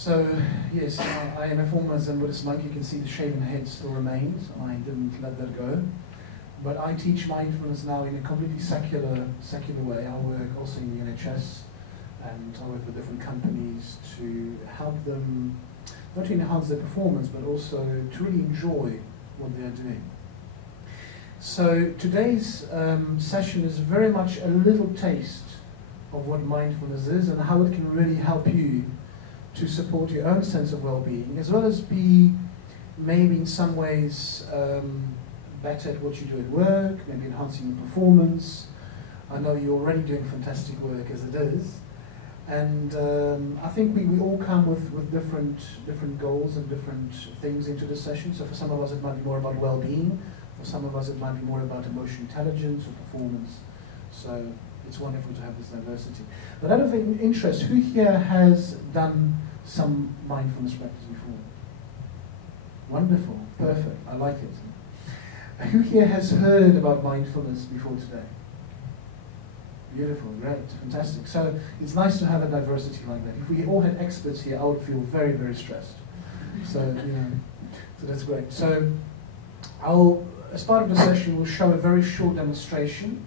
So, yes, I am a former Zen Buddhist monk. You can see the shaven head still remains. I didn't let that go. But I teach mindfulness now in a completely secular way. I work also in the NHS, and I work with different companies to help them not to enhance their performance, but also to really enjoy what they're doing. So today's session is very much a little taste of what mindfulness is and how it can really help you to support your own sense of well-being, as well as be maybe in some ways better at what you do at work, maybe enhancing your performance. I know you're already doing fantastic work as it is. And I think we all come with different goals and different things into the session. So for some of us it might be more about well-being, for some of us it might be more about emotional intelligence or performance. So it's wonderful to have this diversity. But out of interest, who here has done some mindfulness practice before? Wonderful, perfect, I like it. Who here has heard about mindfulness before today? Beautiful, great, fantastic. So it's nice to have a diversity like that. If we all had experts here, I would feel very, very stressed. So, so that's great. So as part of the session, we'll show a very short demonstration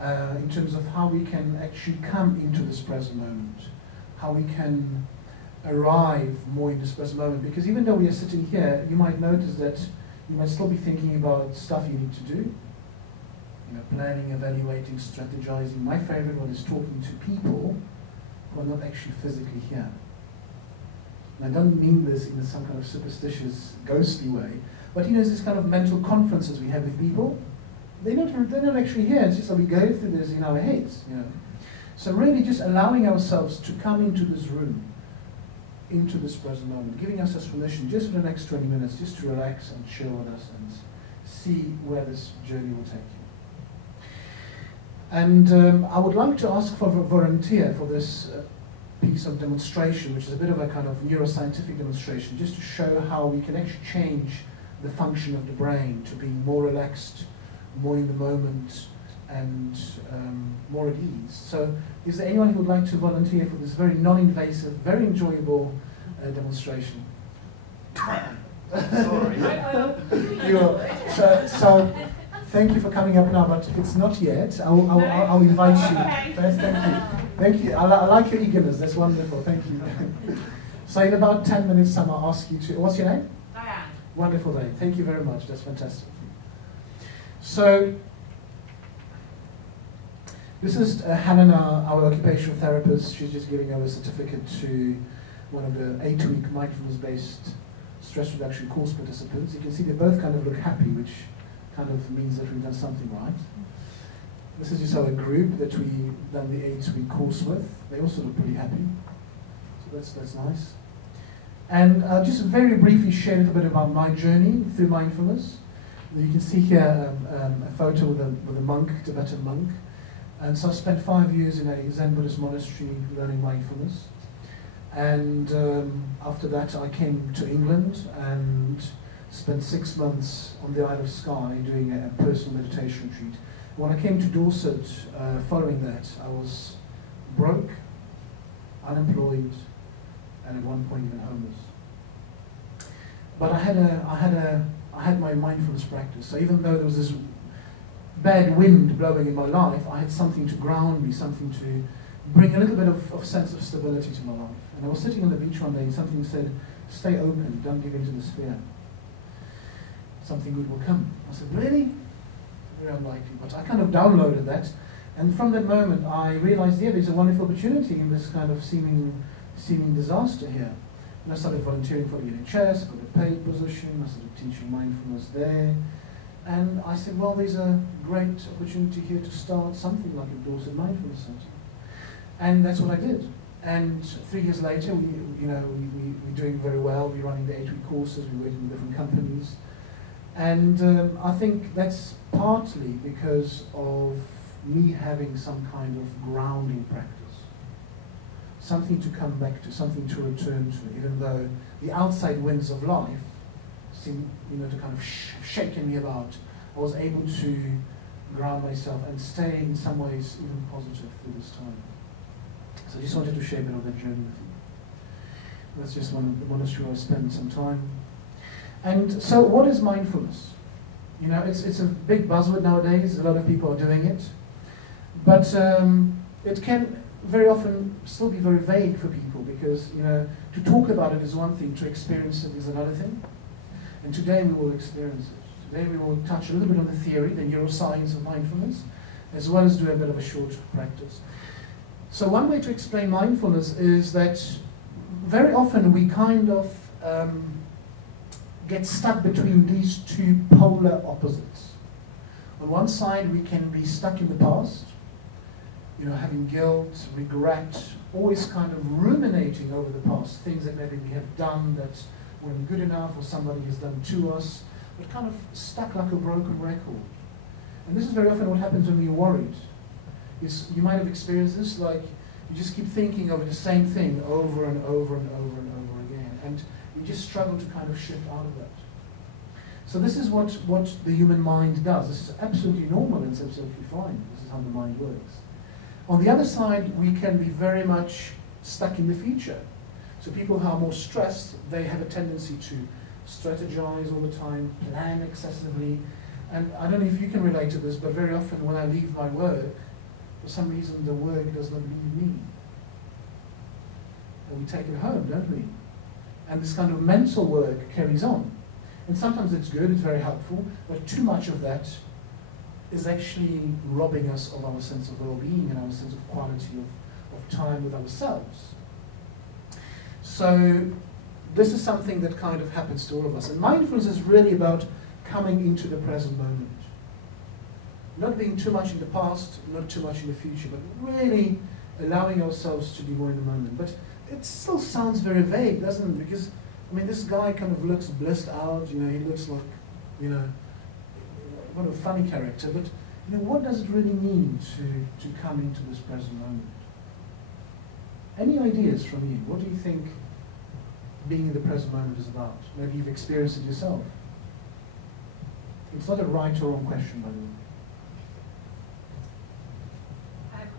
in terms of how we can actually come into this present moment, how we can arrive more in this present moment. Because even though we are sitting here, you might notice that you might still be thinking about stuff you need to do. Planning, evaluating, strategizing. My favorite one is talking to people who are not actually physically here. And I don't mean this in some kind of superstitious, ghostly way, but this kind of mental conferences we have with people. They're not actually here. It's just that we go through this in our heads. So really just allowing ourselves to come into this room, into this present moment, giving ourselves permission just for the next 20 minutes, just to relax and chill with us and see where this journey will take you. And I would like to ask for a volunteer for this piece of demonstration, which is a bit of a kind of neuroscientific demonstration, just to show how we can actually change the function of the brain to be more relaxed, more in the moment, and more at ease. So is there anyone who would like to volunteer for this very non-invasive, very enjoyable demonstration? Sorry. So thank you for coming up now, but if it's not yet, I'll invite you. Thank you. I like your eagerness. That's wonderful. Thank you. So in about 10 minutes, time I'll ask you to. What's your name? Diane. Wonderful, Diane. Thank you very much. That's fantastic. So this is Helena, our occupational therapist. She's just giving our certificate to one of the 8-week mindfulness-based stress reduction course participants. You can see they both kind of look happy, which kind of means that we've done something right. This is just our group that we've done the 8-week course with. They also look pretty happy. So that's nice. And just very briefly share a little bit about my journey through mindfulness. You can see here a photo with a monk, Tibetan monk. And so I spent 5 years in a Zen Buddhist monastery learning mindfulness. And after that I came to England and spent 6 months on the Isle of Skye doing a personal meditation retreat. When I came to Dorset following that, I was broke, unemployed, and at one point even homeless. But I had my mindfulness practice. So even though there was this bad wind blowing in my life, I had something to ground me, something to bring a little bit of sense of stability to my life. And I was sitting on the beach one day and something said, stay open, don't give in to this fear. Something good will come. I said, really? Very unlikely. But I kind of downloaded that. And from that moment, I realized, yeah, there's a wonderful opportunity in this kind of seeming disaster here. And I started volunteering for the NHS, got a paid position, I started teaching mindfulness there. And I said, well, there's a great opportunity here to start something like a Dorset Mindfulness Center. And that's what I did. And 3 years later, we're doing very well. We're running the 8-week courses, we're working with different companies. And I think that's partly because of me having some kind of grounding practice. Something to come back to, something to return to, even though the outside winds of life seem to kind of shaking me about. I was able to ground myself and stay in some ways even positive through this time. So I just wanted to share a bit of that journey with you. That's just one of the monastery I spent some time. And so what is mindfulness? You know, it's a big buzzword nowadays. A lot of people are doing it. But it can very often still be very vague for people because, you know, to talk about it is one thing, to experience it is another thing. And today we will experience it. Today we will touch a little bit on the theory, the neuroscience of mindfulness, as well as do a bit of a short practice. So one way to explain mindfulness is that very often we kind of get stuck between these two polar opposites. On one side we can be stuck in the past, you know, having guilt, regret, always kind of ruminating over the past, things that maybe we have done that weren't good enough or somebody has done to us, but kind of stuck like a broken record. And this is very often what happens when we're worried. You might have experienced this, like you just keep thinking over the same thing over and over and over and over again, and you just struggle to kind of shift out of that. So this is what the human mind does. This is absolutely normal and it's absolutely fine. This is how the mind works. On the other side, we can be very much stuck in the future. So people who are more stressed, they have a tendency to strategize all the time, plan excessively. And I don't know if you can relate to this, but very often when I leave my work, for some reason the work does not leave me. And we take it home, don't we? And this kind of mental work carries on. And sometimes it's good, it's very helpful, but too much of that is actually robbing us of our sense of well-being and our sense of quality of time with ourselves. So this is something that kind of happens to all of us. And mindfulness is really about coming into the present moment. Not being too much in the past, not too much in the future, but really allowing ourselves to be more in the moment. But it still sounds very vague, doesn't it? Because, I mean, this guy kind of looks blissed out, you know, he looks like, you know, what a funny character, but, you know, what does it really mean to come into this present moment? Any ideas from you? What do you think being in the present moment is about? Maybe you've experienced it yourself. It's not a right or wrong question, by the way.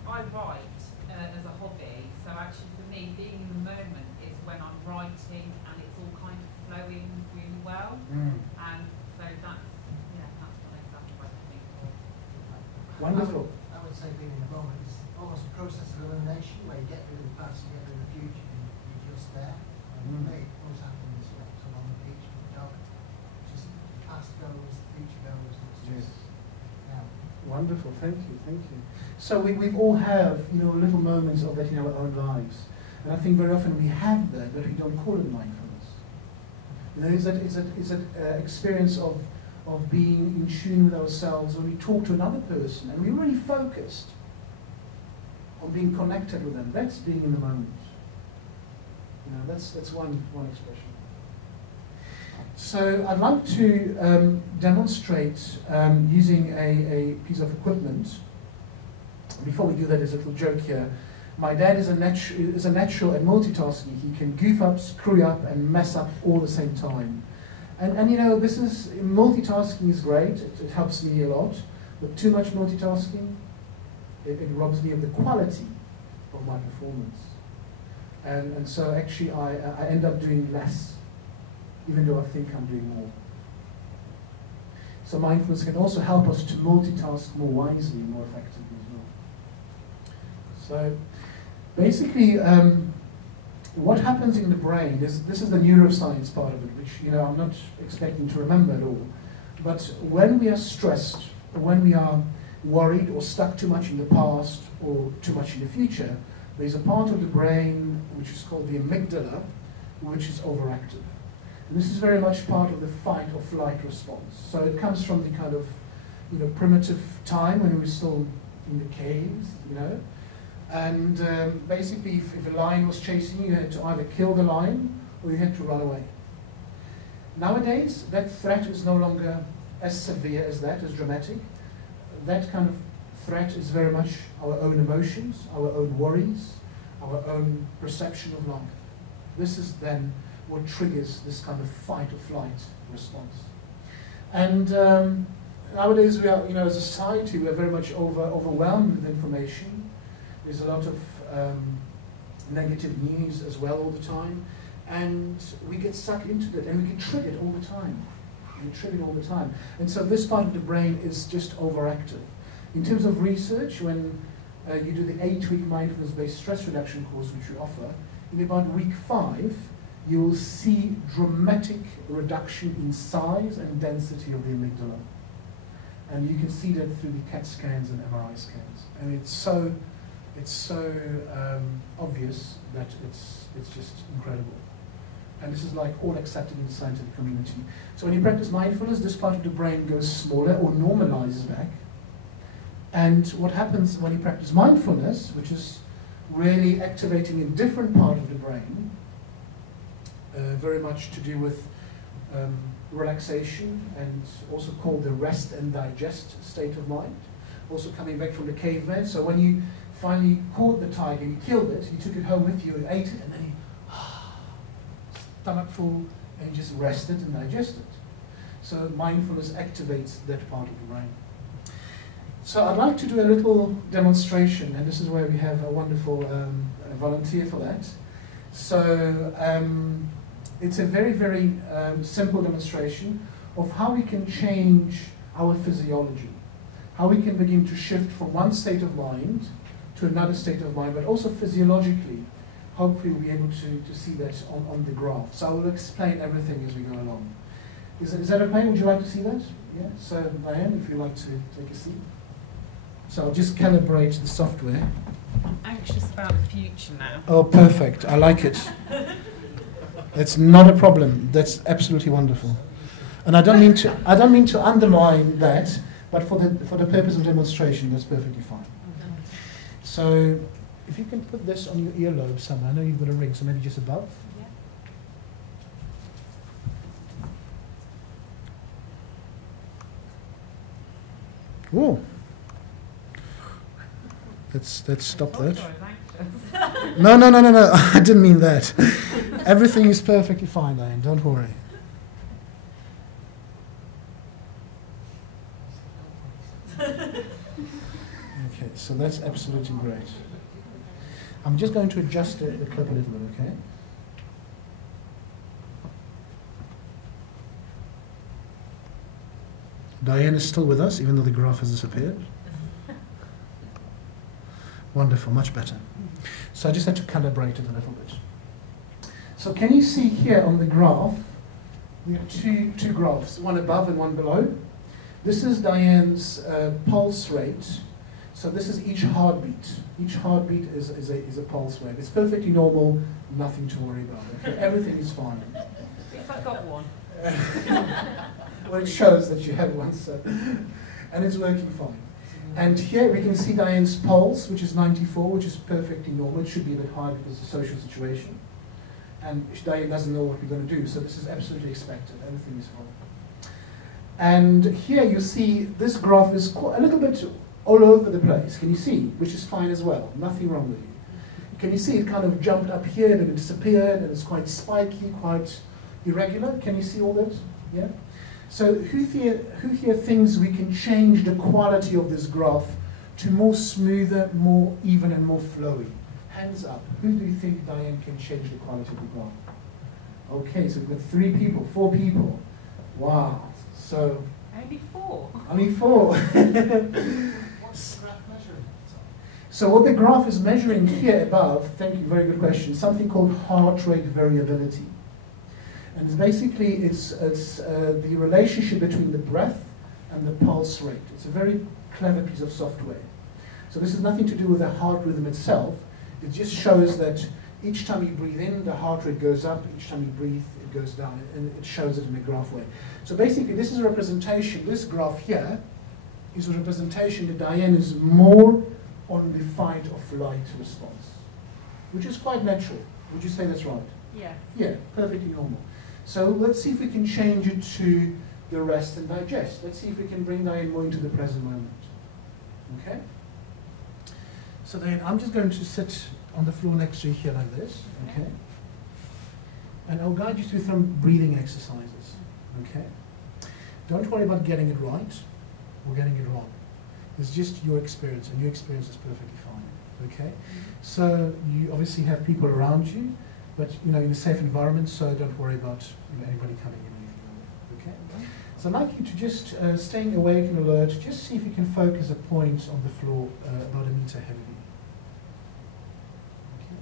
I write as a hobby, so actually for me, being in the moment is when I'm writing and it's all kind of flowing really well. And so that's what exactly what I think of. Wonderful. I would say being in the moment is almost a process of elimination where you get rid of the past, you get rid of the future, and you're just there. And for me, it always happens this way. So I'm on the beach with the dog, just the past goes, the future goes, and it's just now. Wonderful, thank you, thank you. So we've all have, you know, little moments of that in our own lives. And I think very often we have that, but we don't call it mindfulness. You know, it's that experience of being in tune with ourselves when we talk to another person and we're really focused on being connected with them. That's being in the moment. You know, that's one expression. So I'd like to demonstrate using a piece of equipment. Before we do that, there's a little joke here. My dad is a natural at multitasking. He can goof up, screw up, and mess up all at the same time. And you know, multitasking is great. It helps me a lot. But too much multitasking, it robs me of the quality of my performance. And so actually I end up doing less, even though I think I'm doing more. So mindfulness can also help us to multitask more wisely, more effectively as well. So basically, what happens in the brain is, this is the neuroscience part of it, which, you know, I'm not expecting to remember at all. But when we are stressed, or when we are worried or stuck too much in the past or too much in the future, there's a part of the brain which is called the amygdala, which is overactive. And this is very much part of the fight or flight response. So it comes from the kind of, you know, primitive time when we were still in the caves, you know. And basically, if a lion was chasing you, you had to either kill the lion or you had to run away. Nowadays, that threat is no longer as severe as that, as dramatic. That kind of threat is very much our own emotions, our own worries, our own perception of life. This is then what triggers this kind of fight or flight response. And nowadays, we are, you know, as a society, we are very much overwhelmed with information. There's a lot of negative news as well all the time. and we get sucked into it, and we can trigger it all the time. We trigger it all the time. And so this part of the brain is just overactive. In terms of research, when you do the 8-week mindfulness-based stress reduction course, which we offer, in about week 5, you will see dramatic reduction in size and density of the amygdala. And you can see that through the CAT scans and MRI scans. And it's so obvious that it's just incredible. And this is like all accepted in the scientific community. So when you practice mindfulness, this part of the brain goes smaller or normalizes back. And what happens when you practice mindfulness, which is really activating a different part of the brain, very much to do with relaxation, and also called the rest and digest state of mind. Also coming back from the caveman. So when you finally caught the tiger, you killed it, you took it home with you and ate it, and then you stomach full, and you just rest it and digest it. So mindfulness activates that part of the brain. So I'd like to do a little demonstration, and this is where we have a wonderful volunteer for that. So it's a very, very simple demonstration of how we can change our physiology, how we can begin to shift from one state of mind to another state of mind, but also physiologically. Hopefully we'll be able to see that on the graph. So I will explain everything as we go along. Is that okay? Would you like to see that? Yeah. So Diane, if you'd like to take a seat. So I'll just calibrate the software. I'm anxious about the future now. Oh, perfect. I like it. That's not a problem. That's absolutely wonderful. And I don't mean to undermine that, but for the purpose of demonstration, that's perfectly fine. So if you can put this on your earlobe somewhere. I know you've got a ring, so maybe just above. Yeah. Oh. Let's stop that. No. I didn't mean that. Everything is perfectly fine, Diane. Don't worry. Okay, so that's absolutely great. I'm just going to adjust the clip a little bit, okay? Diane is still with us, even though the graph has disappeared. Wonderful, much better. So I just had to calibrate it a little bit. So can you see here on the graph, we have two graphs, one above and one below. This is Diane's pulse rate. So this is each heartbeat. Each heartbeat is a pulse rate. It's perfectly normal, nothing to worry about. Okay? Everything is fine. If I got one. Well, it shows that you have one, so, and it's working fine. And here we can see Diane's pulse, which is 94, which is perfectly normal. It should be a bit high because of the social situation. And Diane doesn't know what we're going to do, so this is absolutely expected. Everything is fine. And here you see this graph is a little bit all over the place. Can you see? Which is fine as well. Nothing wrong with you. Can you see it kind of jumped up here, then it disappeared, and it's quite spiky, quite irregular? Can you see all that? Yeah? So who here thinks we can change the quality of this graph to more smoother, more even, and more flowy? Hands up. Who do you think, Diane, can change the quality of the graph? Okay, so we've got 3 people, 4 people. Wow. So Only 4. Only 4. What's the graph measuring? So what the graph is measuring here above, thank you, very good question, something called heart rate variability. And it's basically it's the relationship between the breath and the pulse rate. It's a very clever piece of software. So this has nothing to do with the heart rhythm itself. It just shows that each time you breathe in, the heart rate goes up. Each time you breathe, it goes down. And it shows it in a graph way. So basically, this is a representation. This graph here is a representation that Diane is more on the fight or flight response, which is quite natural. Would you say that's right? Yeah. Yeah, perfectly normal. So let's see if we can change it to the rest and digest. Let's see if we can bring Diane more into the present moment. Okay? So then I'm just going to sit on the floor next to you here like this. Okay? And I'll guide you through some breathing exercises. Okay? Don't worry about getting it right or getting it wrong. It's just your experience, and your experience is perfectly fine. Okay? So you obviously have people around you. but in a safe environment, so don't worry about anybody coming in or anything like that. Okay? So I'd like you to just, staying awake and alert, just see if you can focus a point on the floor about a meter heavily. Okay?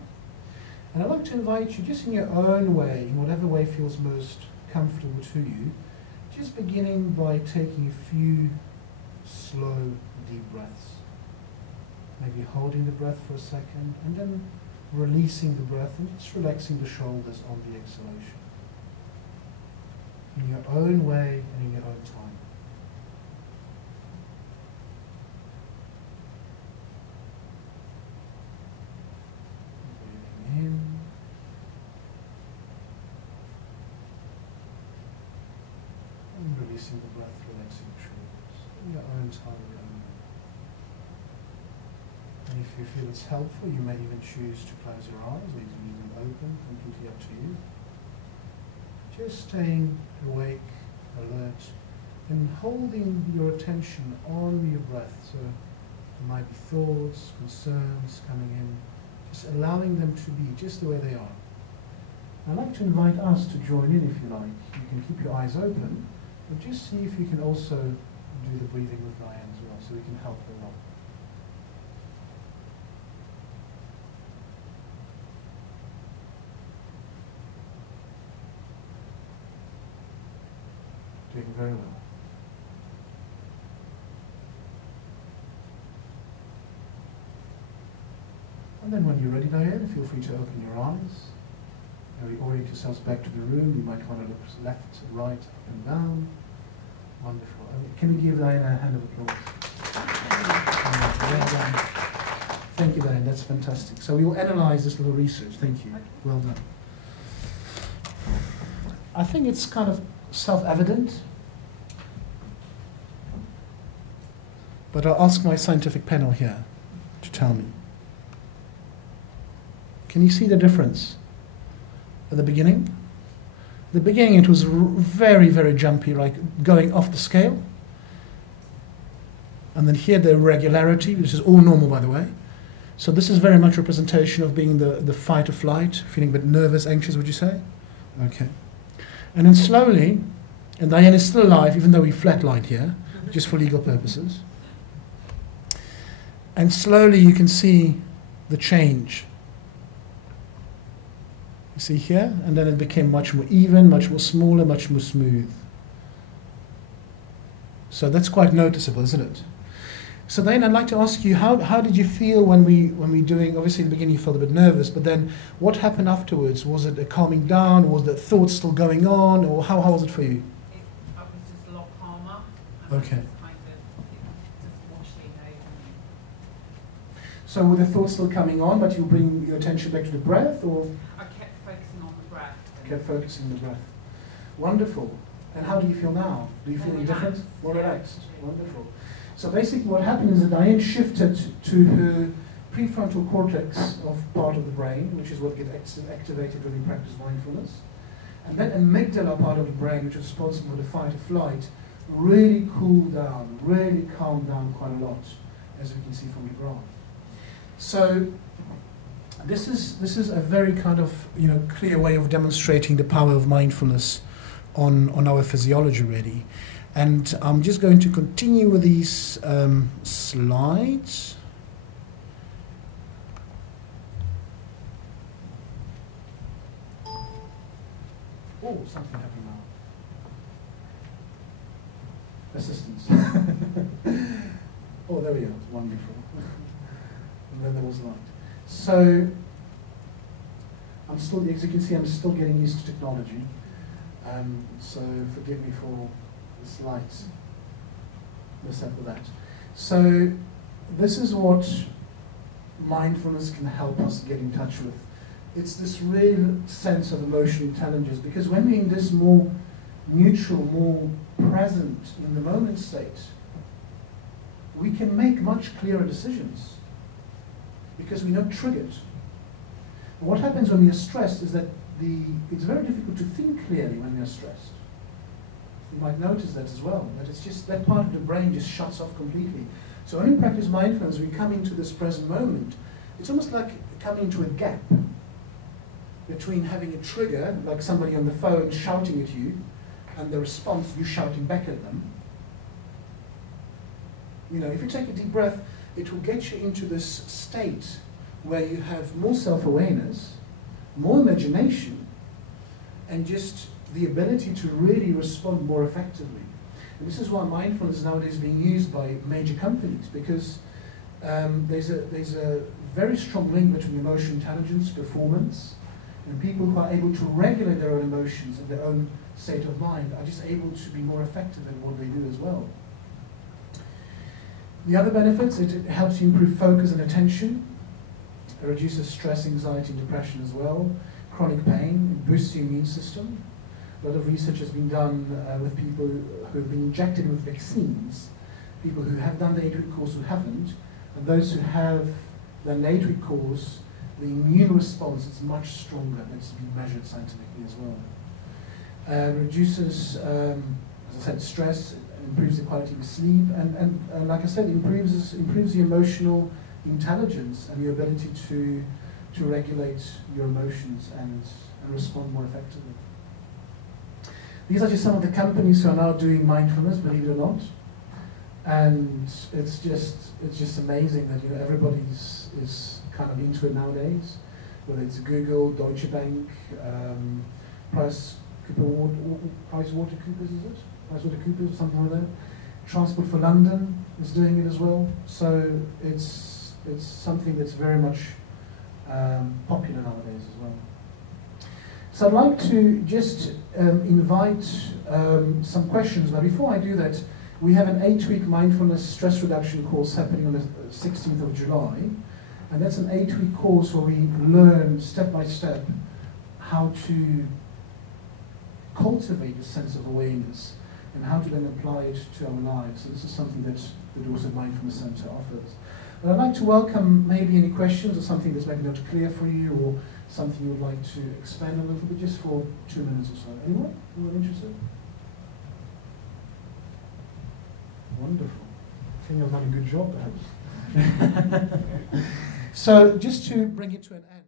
And I'd like to invite you, just in your own way, in whatever way feels most comfortable to you, just beginning by taking a few slow, deep breaths. Maybe holding the breath for a second, and then releasing the breath and just relaxing the shoulders on the exhalation. In your own way and in your own time. Breathing in. And releasing the breath, relaxing the shoulders. In your own time, in your own way. And if you feel it's helpful, you may even choose to close your eyes, or you can leave them open, completely up to you. Just staying awake, alert, and holding your attention on your breath. So there might be thoughts, concerns coming in, just allowing them to be just the way they are. I'd like to invite us to join in if you like. You can keep your eyes open, but just see if you can also do the breathing with Diane as well, so we can help her along. Doing very well. And then when you're ready, Diane, feel free to open your eyes. Maybe orient yourselves back to the room. You might want to look left, right, up and down. Wonderful. Can we give Diane a hand of applause? Well done. Thank you, Diane. That's fantastic. So we will analyze this little research. Thank you. Well done. I think it's kind of self-evident, but I'll ask my scientific panel here to tell me. Can you see the difference at the beginning? At the beginning it was very, very jumpy, like going off the scale. And then here the irregularity, which is all normal, by the way. So this is very much representation of being the fight or flight, feeling a bit nervous, anxious, would you say? Okay. And then slowly, and Diane is still alive, even though we flatlined here, just for legal purposes. And slowly you can see the change. You see here? And then it became much more even, much more smaller, much more smooth. So that's quite noticeable, isn't it? So then I'd like to ask you, how did you feel when we doing, obviously in the beginning you felt a bit nervous, but then what happened afterwards? Was it a calming down? Was the thoughts still going on? Or how was it for you? I was just a lot calmer. Okay. Just washing over. So were the thoughts still coming on, but you bring your attention back to the breath, or? I kept focusing on the breath. Kept focusing on the breath. Wonderful. And how do you feel now? Do you feel any different? More relaxed. Wonderful. So basically what happened is that Diane shifted to her prefrontal cortex of part of the brain, which is what gets activated when we practice mindfulness. And that amygdala part of the brain, which is responsible for the fight or flight, really cooled down, really calmed down quite a lot, as we can see from the graph. So this is a very kind of clear way of demonstrating the power of mindfulness on our physiology, really. And I'm just going to continue with these slides. Oh, something happened now. Assistance. Oh, there we go. Wonderful. And then there was light. So I'm still, as you can see, I'm still getting used to technology. So forgive me for the slight mishap with that. So this is what mindfulness can help us get in touch with. It's this real sense of emotional intelligence, because when we're in this more neutral, more present, in the moment state, we can make much clearer decisions because we're not triggered. And what happens when we are stressed is that it's very difficult to think clearly when we are stressed. You might notice that as well, that it's just that part of the brain just shuts off completely. So when we practice mindfulness, we come into this present moment. It's almost like coming into a gap. between having a trigger, like somebody on the phone shouting at you, and the response, you shouting back at them. You know, if you take a deep breath, it will get you into this state where you have more self-awareness, more imagination, and just the ability to really respond more effectively. And this is why mindfulness is nowadays being used by major companies, because there's a very strong link between emotional intelligence, performance, and people who are able to regulate their own emotions and their own state of mind are just able to be more effective in what they do as well. The other benefits, it helps you improve focus and attention. It reduces stress, anxiety, and depression as well. Chronic pain, it boosts the immune system. A lot of research has been done with people who have been injected with vaccines, people who have done the 8-week course who haven't, and those who have done the 8-week course, the immune response is much stronger. It's been measured scientifically as well. Reduces, as I said, stress, improves the quality of sleep, and like I said, improves the emotional intelligence and your ability to regulate your emotions and respond more effectively. These are just some of the companies who are now doing mindfulness, believe it or not, and it's just amazing that, you know, everybody is kind of into it nowadays, whether it's Google, Deutsche Bank, PricewaterhouseCoopers, is it? PricewaterhouseCoopers, something like that. Transport for London is doing it as well. So it's something that's very much popular nowadays as well. So I'd like to just invite some questions. But before I do that, we have an 8-week mindfulness stress reduction course happening on the 16th of July. And that's an 8-week course where we learn step by step how to cultivate a sense of awareness and how to then apply it to our lives. So this is something that the Dorset Mindfulness Centre offers. But I'd like to welcome maybe any questions or something that's maybe not clear for you, or something you would like to expand a little bit, just for 2 minutes or so. Anyone? Anyone interested? Wonderful. I think I've done a good job, perhaps. So just to bring it to an end.